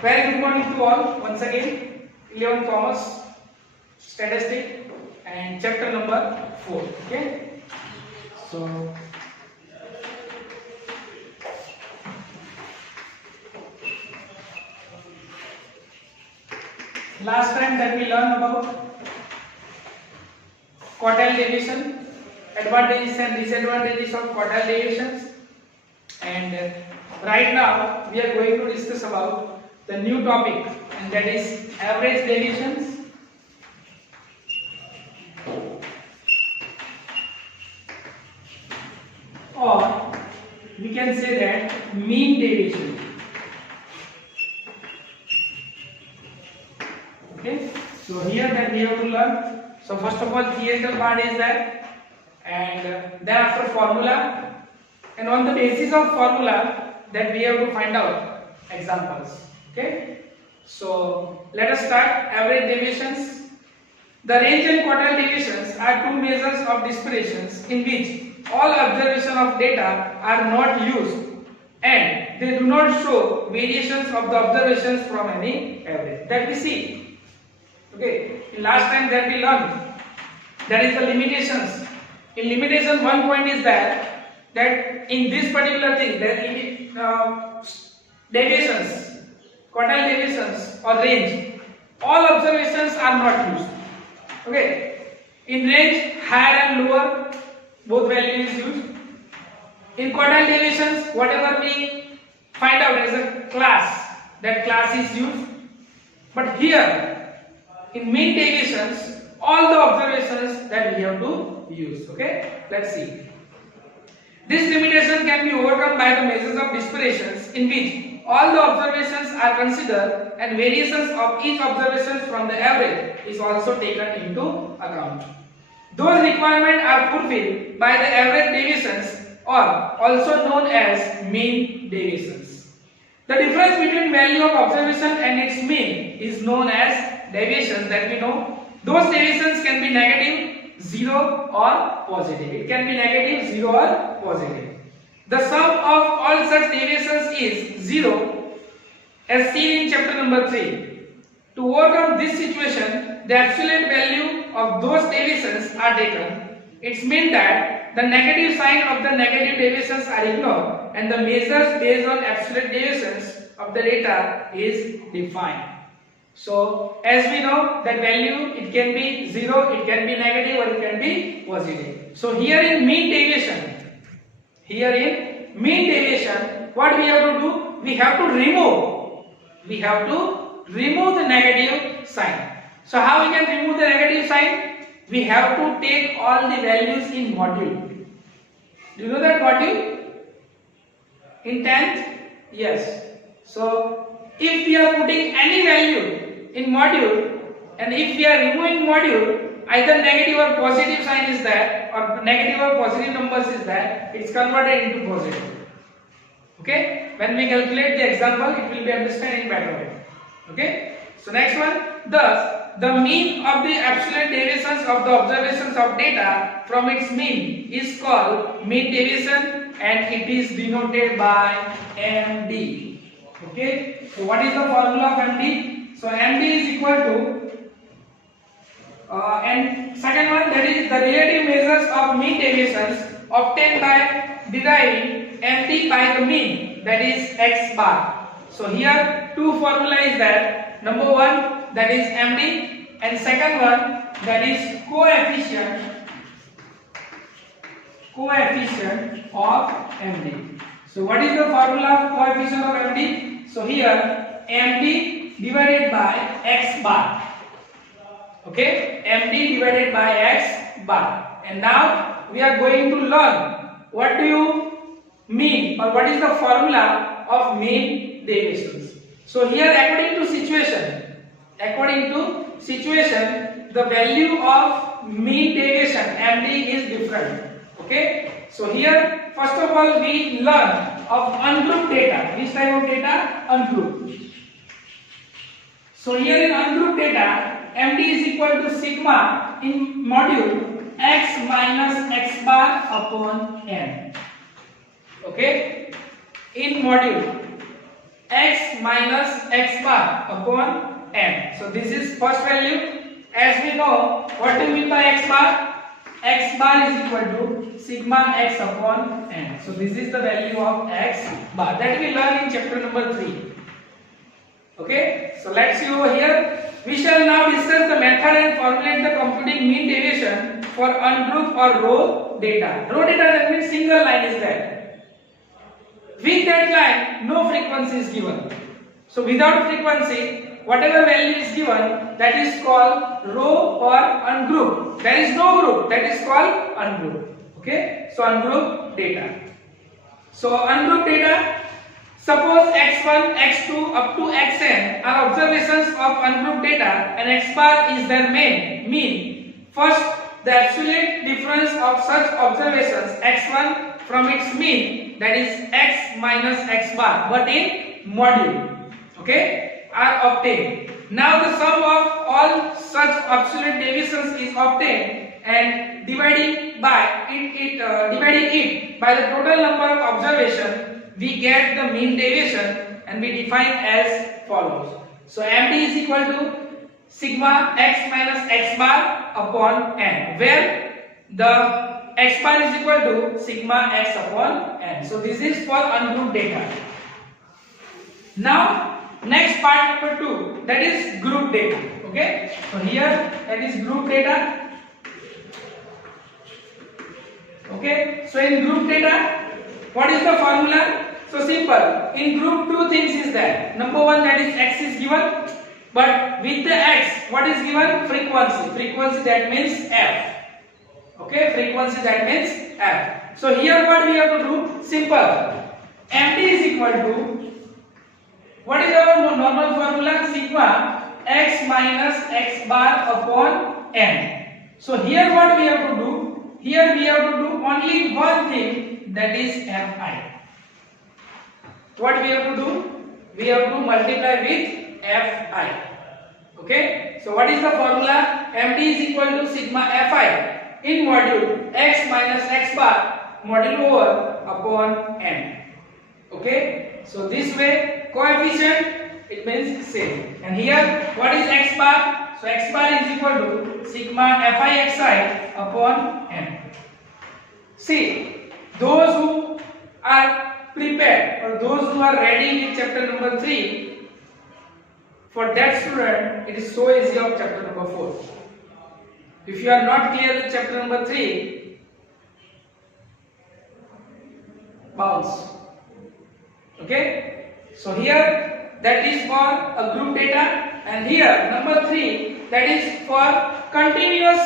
Very good morning to all. Once again, 11 Commerce, Statistic, and chapter number 4. Okay. So last time that we learned about quartile deviation, advantages and disadvantages of quartile deviations, and right now we are going to discuss about the new topic, and that is average deviations or we can say that mean deviation. Okay, so here that we have to learn. So first of all, theoretical part is that, and then after formula, and on the basis of formula that we have to find out examples. Okay, so let us start. Average deviations. The range and quartile deviations are two measures of disparitions in which all observation of data are not used and they do not show variations of the observations from any average. That we see. Okay, in last time that we learned, that is the limitations. In limitation, one point is that in this particular thing, that deviations, quartile deviations or range, all observations are not used. Okay, in range, higher and lower both value is used. In quartile deviations, whatever we find out as a class, that class is used. But here, in mean deviations, all the observations that we have to use. Okay, let's see. This limitation can be overcome by the measures of disparitions in which all the observations are considered and variations of each observation from the average is also taken into account. Those requirements are fulfilled by the average deviations or also known as mean deviations. The difference between value of observation and its mean is known as deviations that we know. Those deviations can be negative, 0 or positive. It can be negative, 0 or positive. The sum of all such deviations is 0 as seen in chapter number 3. To overcome this situation, the absolute value of those deviations are taken. It means that the negative sign of the negative deviations are ignored and the measures based on absolute deviations of the data is defined. So as we know that value, it can be 0, it can be negative or it can be positive. So here in mean deviation, what we have to do? We have to remove the negative sign. So how we can remove the negative sign? We have to take all the values in module. Do you know that module? In 10th? Yes. So if we are putting any value in module and if we are removing module, either negative or positive sign is there or negative or positive numbers is there, it's converted into positive. Okay, when we calculate the example, it will be understood in better way. Okay, so next one. Thus, the mean of the absolute deviations of the observations of data from its mean is called mean deviation and it is denoted by MD. Okay, so what is the formula of MD? So MD is equal to and second one, that is the relative measures of mean deviations obtained by deriving MD by the mean, that is x bar. So here two formula is there. Number one, that is MD, and second one, that is coefficient of MD. So what is the formula of coefficient of MD? So here MD divided by x bar. Okay, MD divided by x bar. And now we are going to learn what do you mean or what is the formula of mean deviations. So here according to situation, the value of mean deviation MD is different. Okay, so here first of all we learn of ungrouped data. Which type of data? Ungrouped. So here in ungrouped data, MD is equal to sigma in module x minus x bar upon n. Okay, in module x minus x bar upon n. So this is first value. As we know, what do we mean by x bar? X bar is equal to sigma x upon n. So this is the value of x bar that we learn in chapter number 3. Okay, so let's see over here. We shall now discuss the method and formulate the computing mean deviation for ungrouped or row data. Row data, that means single line is there. With that line, no frequency is given. So without frequency, whatever value is given, that is called row or ungrouped. There is no group, that is called ungrouped. Okay, so ungrouped data. So ungrouped data. Suppose x1, x2 up to xn are observations of ungrouped data and x bar is their mean. First, the absolute difference of such observations x1 from its mean, that is x minus x bar, but in module, okay, are obtained. Now the sum of all such absolute deviations is obtained, and dividing it by the total number of observations, we get the mean deviation, and we define as follows. So MD is equal to sigma x minus x bar upon n, where the x bar is equal to sigma x upon n. So this is for ungrouped data. Now next part number 2, that is group data. Okay, so here that is group data. Okay, so in group data, what is the formula? So simple. In group, two things is there. Number one, that is x is given, but with the x, what is given? Frequency. Frequency, that means f. Okay, frequency, that means f. So here what we have to do? Simple. MD is equal to, what is our normal formula? Sigma x minus x bar upon n. So here what we have to do? Here we have to do only one thing, that is fi. What we have to do? We have to multiply with fi. Okay, so what is the formula? MD is equal to sigma fi in module x minus x bar module over upon n. Okay, so this way coefficient, it means same. And here what is x bar? So x bar is equal to sigma fi xi upon n. See, those who are prepared or those who are ready with chapter number 3, for that student it is so easy of chapter number 4. If you are not clear with chapter number 3, bounce. Okay, so here that is for a group data, and here number 3, that is for continuous.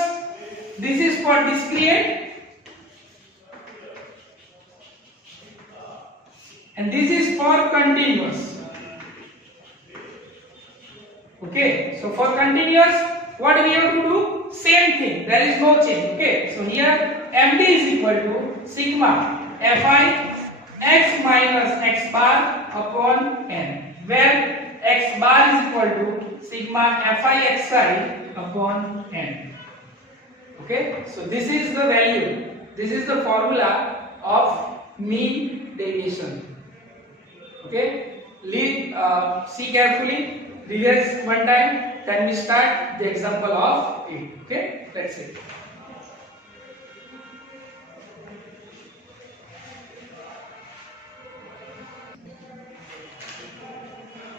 This is for discrete, and this is for continuous. Okay, so for continuous, what we have to do? Same thing, there is no change. Okay, so here MD is equal to sigma fi x minus x bar upon n, where x bar is equal to sigma fi xi upon n. Okay, so this is the value, this is the formula of mean deviation. Okay, see carefully, revise one time, then we start the example of it. Okay, let's see.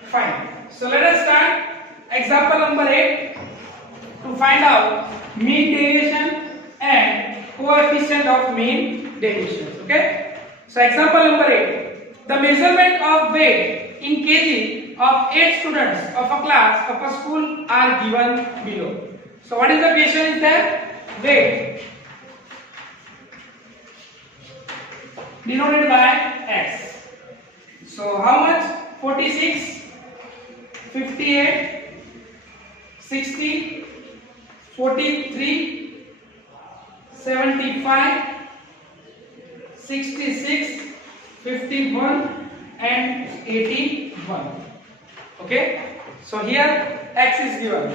Fine. So let us start example number 8 to find out mean deviation and coefficient of mean deviation. Okay. So example number 8. The measurement of weight in kg of 8 students of a class of a school are given below. So what is the question is there? Weight denoted by x. So how much? 46, 58, 60, 43, 75, 66, 51 and 81. Okay, so here x is given.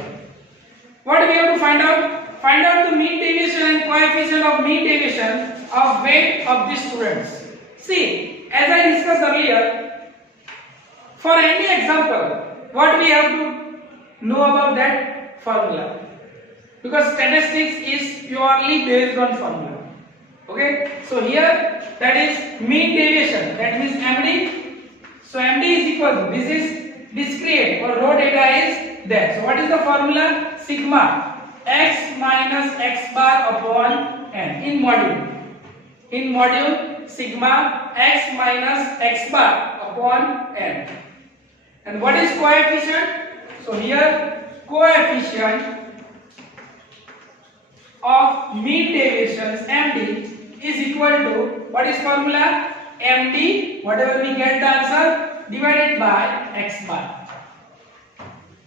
What we have to find out? Find out the mean deviation and coefficient of mean deviation of weight of the students. See, as I discussed earlier, For any example, what we have to know about that formula? Because statistics is purely based on formula. Okay, so here that is mean deviation, that means MD. So MD is equal to, this is discrete or raw data is there. So what is the formula? Sigma x minus x bar upon n in module. In module, sigma x minus x bar upon n. And what is coefficient? So here coefficient of mean deviations MD is equal to, what is formula? MD, whatever we get the answer, divided by x bar.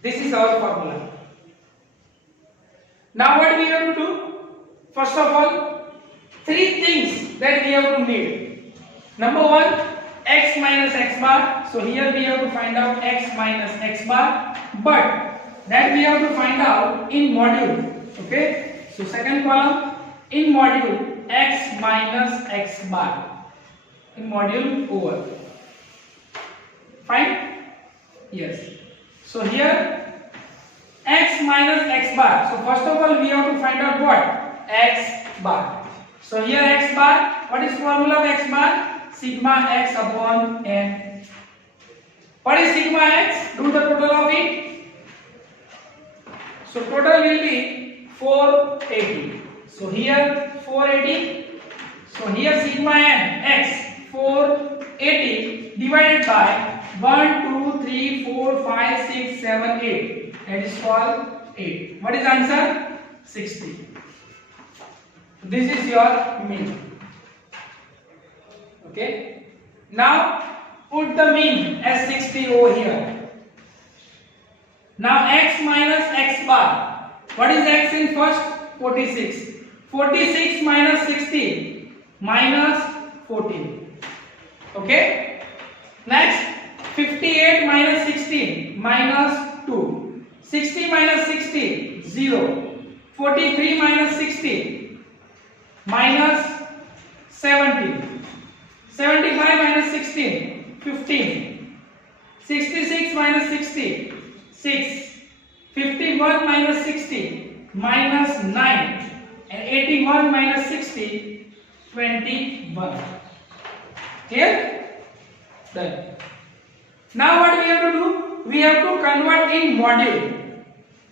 This is our formula. Now what we have to do? First of all, three things that we have to need. Number one, x minus x bar. So here we have to find out x minus x bar, but that we have to find out in module. Okay, so second column, in module x minus x bar, in module over. Fine? Yes. So here x minus x bar. So first of all we have to find out what? X bar. So here x bar, what is formula of x bar? Sigma x upon n. What is sigma x? Do the total of it. So total will be 480. So here 480. So here sigma n x 480 divided by 1, 2, 3, 4, 5, 6, 7, 8. That is called 8. What is answer? 60. This is your mean. Okay. Now put the mean as 60 over here. Now x minus x bar. What is x in first? 46. 46 minus 60 minus 14. Okay. Next 58 minus 16 minus 2. 60 minus 60 0. 43 minus 60 minus 70. 75 minus 16 15. 66 minus 60 6. 51 minus 60 minus 9. And 81 minus 60 21. Clear? Done. Now what we have to do? We have to convert in module.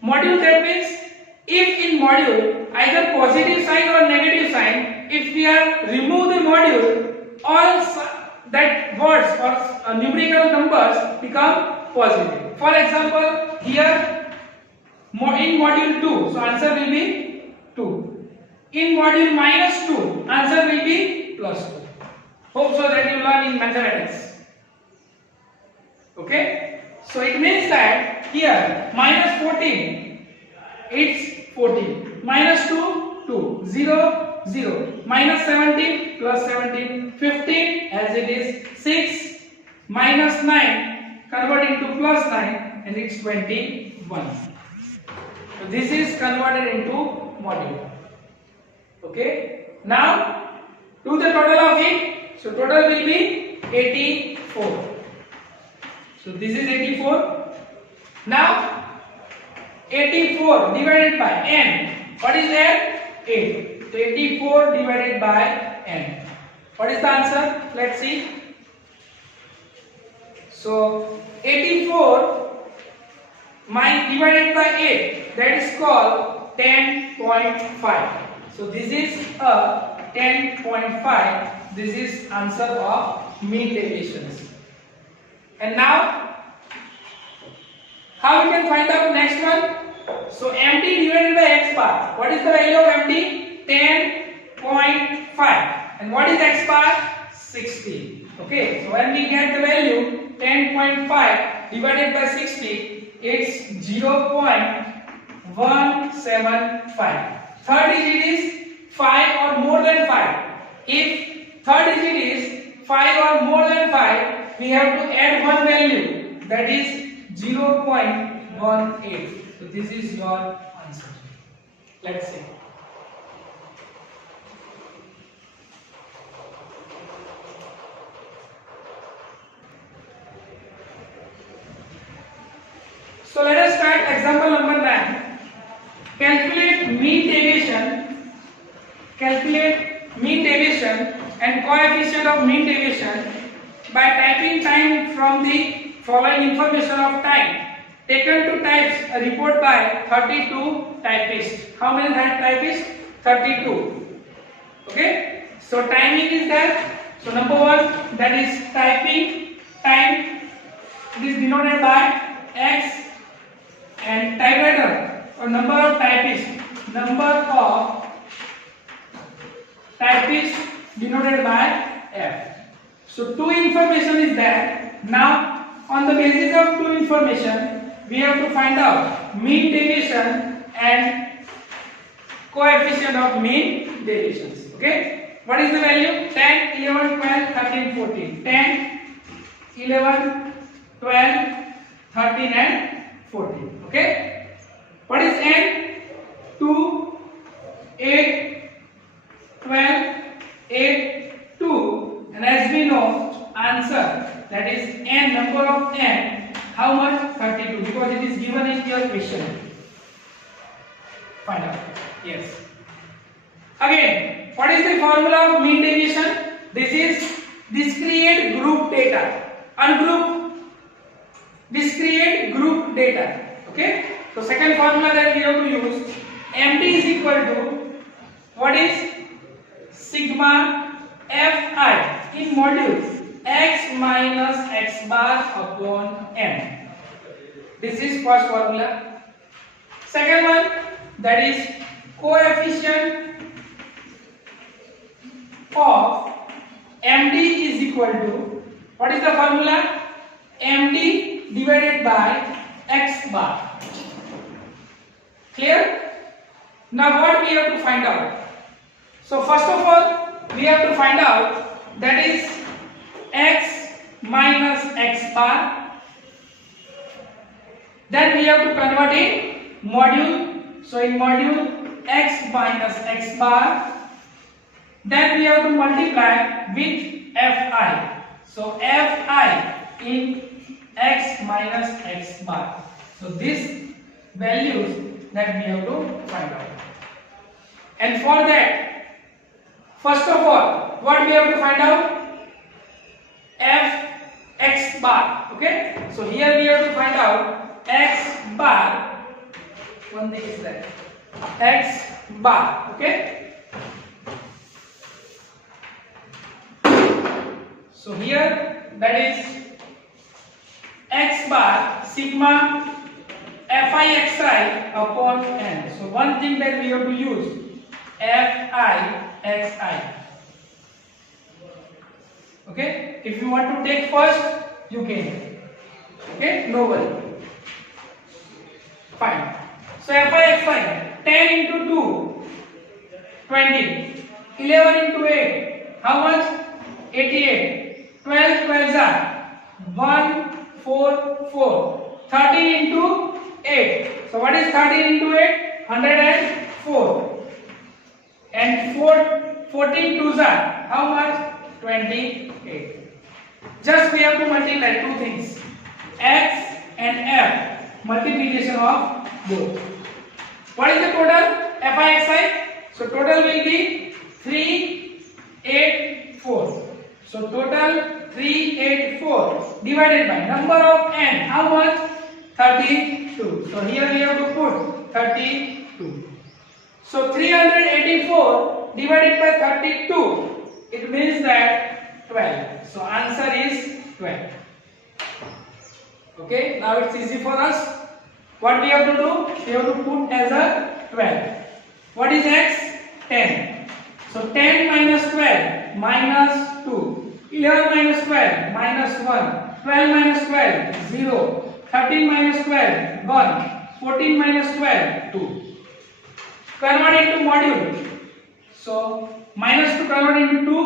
Module, that means if in module either positive sign or negative sign, if we are remove the module, all that words or numerical numbers become positive. For example, here in module 2, so answer will be 2. In module minus 2, answer will be plus 2. Hope so that you learn in mathematics. Okay, so it means that here minus 14, it's 14, minus 2, 2, 0, 0, minus 17, plus 17, 15 as it is, 6, minus 9, converting to plus 9 and it's 21. So this is converted into module. Okay, now do the total of it. So total will be 84. So this is 84. Now 84 divided by n. What is n? 8. So 84 divided by n. What is the answer? Let's see. So 84 divided by 8, that is called 10.5. So this is a 10.5. This is answer of mean deviations. And now how we can find out next one? So MD divided by x bar. What is the value of MD? 10.5. And what is x bar? 60. Okay, so when we get the value 10.5 divided by 60, it's 0.175. Third digit is 5 or more than 5. If third digit is 5 or more than 5, we have to add one value, that is 0.18. So this is your answer. Let's see. So let us start example number 9. Calculate mean deviation. Calculate mean deviation and coefficient of mean deviation by typing time from the following information of time taken to types a report by 32 typists. How many typists? 32. Okay. So timing is there. So number 1, that is typing time. It is denoted by X, and typewriter or number of typists. Number of typists denoted by F. So two information is there. Now on the basis of two information, we have to find out mean deviation and coefficient of mean deviations. Okay. What is the value? 10, 11, 12, 13, 14. 10, 11, 12, 13 and 14. Okay. What is n? 2, 8, 12, 8, 2. And as we know, answer, that is n, number of n, how much? 32, because it is given in your question. Find out. Yes. Again, what is the formula of mean deviation? This is discrete group data. Ungroup, discrete group data. Okay. So second formula that we have to use, MD is equal to, what is? Sigma Fi in modules x minus x bar upon n. This is first formula. Second one, that is coefficient of MD is equal to, what is the formula? MD divided by x bar. Clear? Now what we have to find out? So first of all, we have to find out, that is x minus x bar. Then we have to convert in module. So in module, x minus x bar. Then we have to multiply with Fi. So Fi in x minus x bar. So these values that we have to find out. And for that, first of all, what we have to find out? Fx bar. Okay. So here we have to find out x bar. One thing is that x bar. Okay. So here that is x bar sigma Fi upon n. So one thing that we have to use, Fi. Okay. If you want to take first, you can. Okay. No worry. Fine. So Fi, 10 into 2, 20. 11 into 8, how much? 88. 12 12s are 1, 4, 4. 13 into 8. So what is 13 into 8? 104. And 14 twos are how much? 28. Just we have to multiply two things, x and f, multiplication of both. What is the total? Fi. So total will be 384. So total 384 divided by number of n, how much? 32. So here we have to put 32. So 384 divided by 32, it means that 12. So answer is 12. Okay, now it's easy for us. What we have to do? We have to put as a 12. What is x? 10. So 10 minus 12 minus 2. 11 minus 12 minus 1. 12 minus 12 0. 13 minus 12 1. 14 minus 12 2. Convert into module. So minus 2 convert into 2.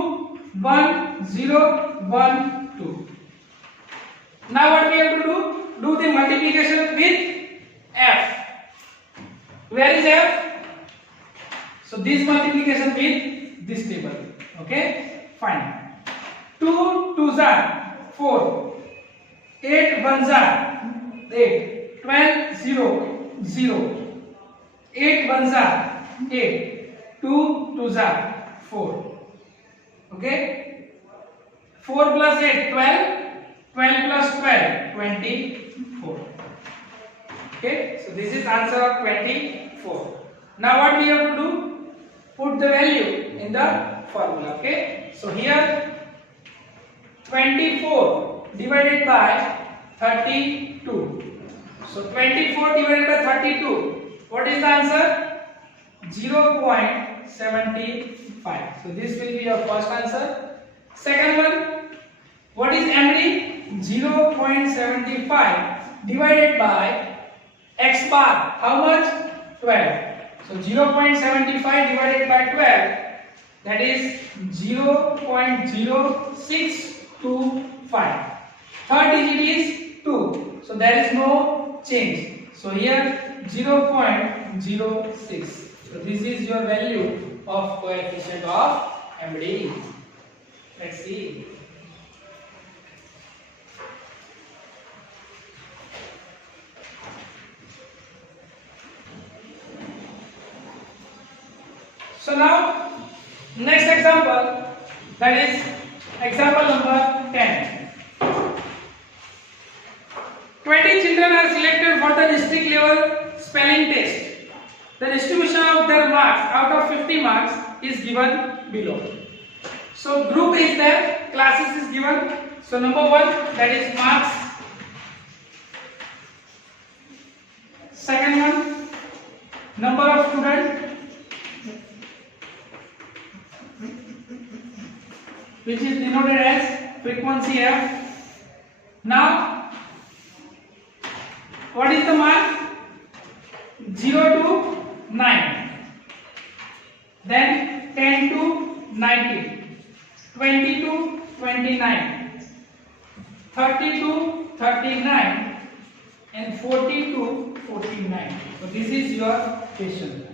1 0 1 2. Now what we have to do? Do the multiplication with f. Where is f? So this multiplication with this table. Okay, fine. 2 2s are 4. 8 1s are 8. 12 0 0, 8 ones are 8, 2 twos are 4. Okay, 4 plus 8 12, 12 plus 12 24. Okay, so this is answer of 24. Now what we have to do? Put the value in the formula. Okay, so here 24 divided by 32. So 24 divided by 32. What is the answer? 0.75. So this will be your first answer. Second one, what is MD? 0.75 divided by x bar. How much? 12. So 0.75 divided by 12, that is 0.0625. Third digit is 2. So there is no change. So here 0.06. So this is your value of coefficient of MD. Let's see. So now next example, that is example number 10. 20 children are selected for the district level spelling test. The distribution of their marks out of 50 marks is given below. So group is there, classes is given. So number 1, that is marks. Second one, number of students, which is denoted as frequency F. Now, what is the mark? 0 to 9, then 10 to 19, 20 to 29, 30 to 39, and 40 to 49. So this is your question.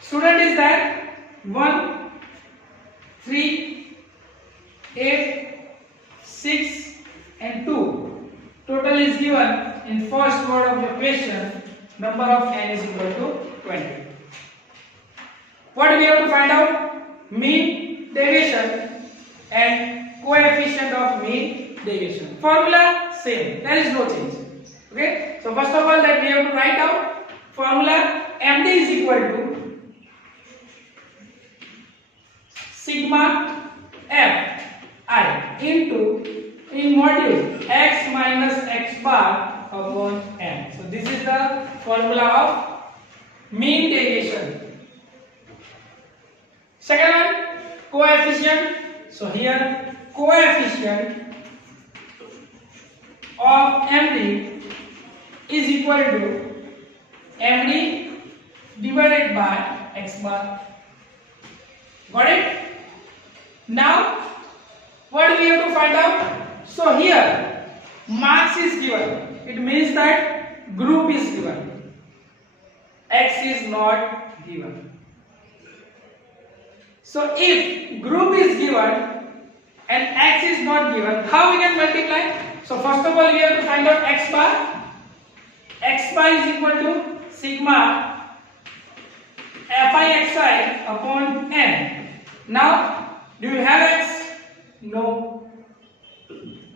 Student is there 1, 3, 8, 6 and 2. Total is given in first word of your question. Number of n is equal to 20. What do we have to find out? Mean deviation and coefficient of mean deviation. Formula same. There is no change. Okay. So first of all, that we have to write out formula. MD is equal to sigma f I into in module x minus x bar upon n. So this is the formula of mean deviation. Second one, coefficient. So here coefficient of MD is equal to MD divided by x bar. Got it? Now what do we have to find out? So here marks is given. It means that group is given. X is not given. So if group is given and X is not given, how we can multiply? So first of all, we have to find out X bar. X bar is equal to sigma fi xi upon n. Now, do you have X? No.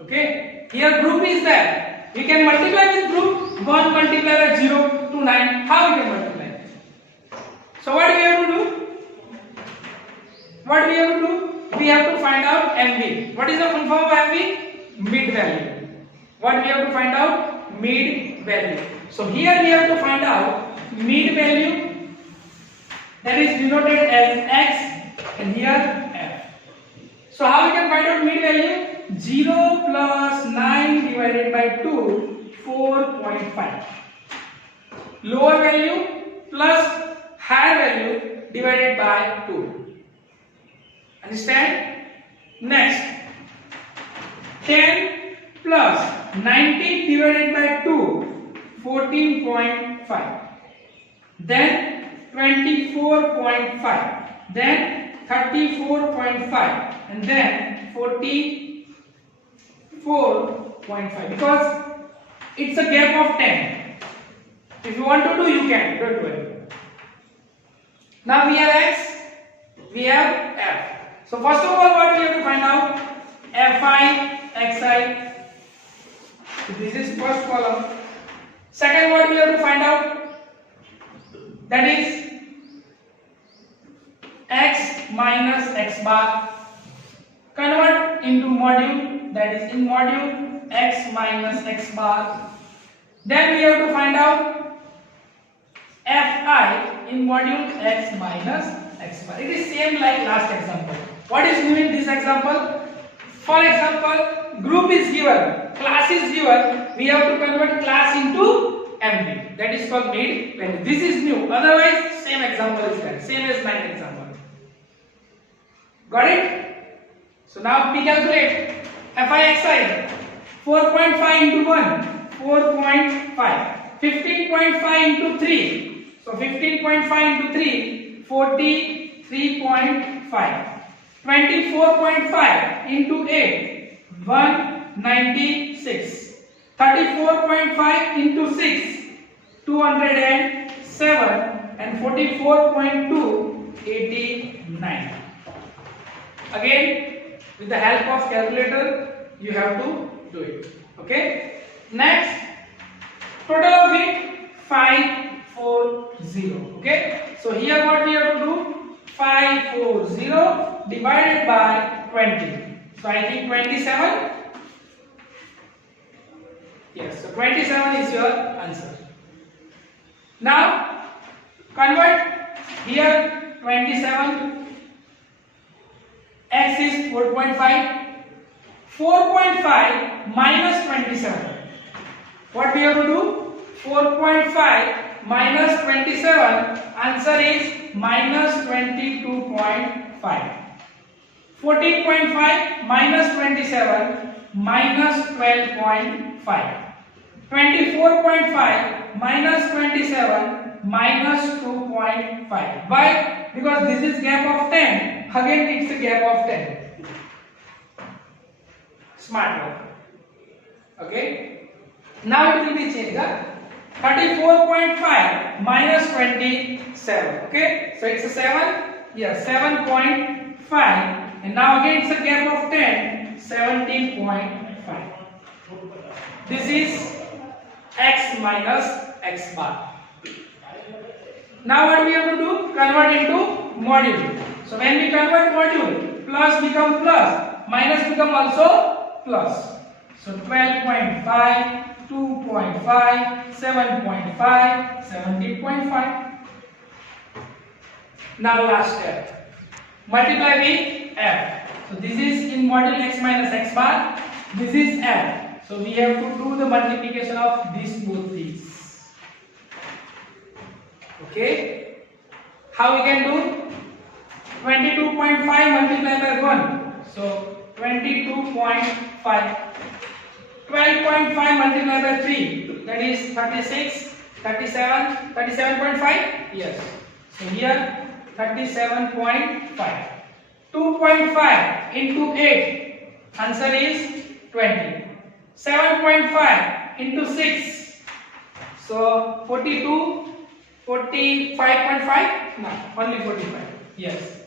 Okay. Here group is there. We can multiply with group. 1 multiplied by 0 to 9. How we can multiply? So what do we have to do? What we have to do? We have to find out MV. What is the full form of MV? Mid value. What we have to find out? Mid value. So here we have to find out mid value, that is denoted as X, and here F. So how we can find out mid value? 0 plus 9 divided by 2, 4.5. Lower value plus higher value divided by 2. Understand? Next, 10 plus 90 divided by 2, 14.5. Then 24.5. Then 34.5. And then 44.5. Because it's a gap of 10. If you want to do, you can. Don't worry. Now we have x, we have f. So first of all, what we have to find out? Fi, xi. So this is first column. Second, what we have to find out? That is x minus x bar. Convert into module. That is in module x minus x bar. Then we have to find out Fi in module x minus x bar. It is same like last example. What is new in this example? For example, group is given, class is given. We have to convert class into empty. That is called made when this is new. Otherwise, same example is there. Same as 9th example. Got it? So now we calculate Fi xi. 4.5 into 1. 4.5. 15.5 into 3. So 15.5 into 3, 43.5. 24.5 into 8, 196. 34.5 into 6, 207. And 44.2, 89. Again, with the help of calculator, you have to do it. Okay? Next, total of it 540. Okay? So here what we have to do? 540 divided by 20. So I think 27. Yes, so 27 is your answer. Now convert here 27. X is 4.5. 4.5 minus 27. What we have to do? 4.5 minus 27. Answer is minus 22.5. 14.5 minus 27 minus 12.5. 24.5 minus 27 minus 2.5. Why? Because this is gap of 10. Again, it's a gap of 10. Smart work. Okay. Now it will be changed. 34.5 minus 27. Okay. So it's a 7. Yes, 7.5. And now again it's a gap of 10. 17.5. This is x minus x bar. Now what we have to do? Convert into module. So when we convert module, plus become plus, minus become also plus. So 12.5, 2.5, 7.5, 17.5. Now last step. Multiply with f. So this is in module x minus x bar. This is f. So we have to do the multiplication of these both things. Okay. How we can do? 22.5 multiplied by 1. So 22.5. 12.5 multiplied by 3. That is 36, 37, 37.5. Yes. So here 37.5. 2.5 into 8. Answer is 20. 7.5 into 6. So 42. 45.5? No, only 45. Yes.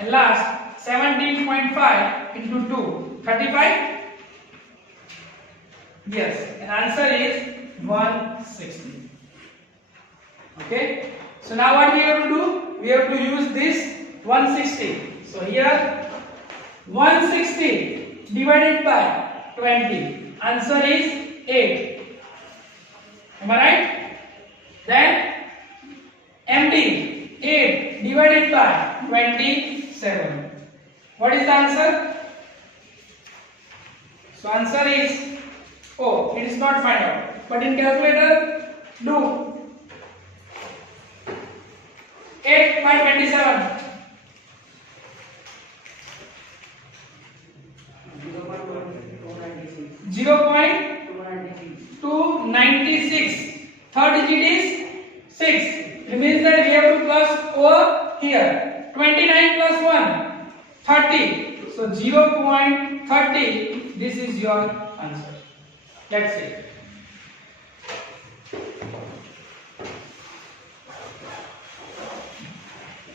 And last 17.5 into 2. 35? Yes. And answer is 160. Okay. So now what we have to do? We have to use this 160. So here 160 divided by 20. Answer is 8. Am I right? Then MD 8 divided by 27. What is the answer? So answer is, oh, it is not find out. But in calculator, do 8 by 27. 0.296. Third digit is 6. It means that we have to plus over here. 29 plus 1, 30. So 0.30. This is your answer. That's it.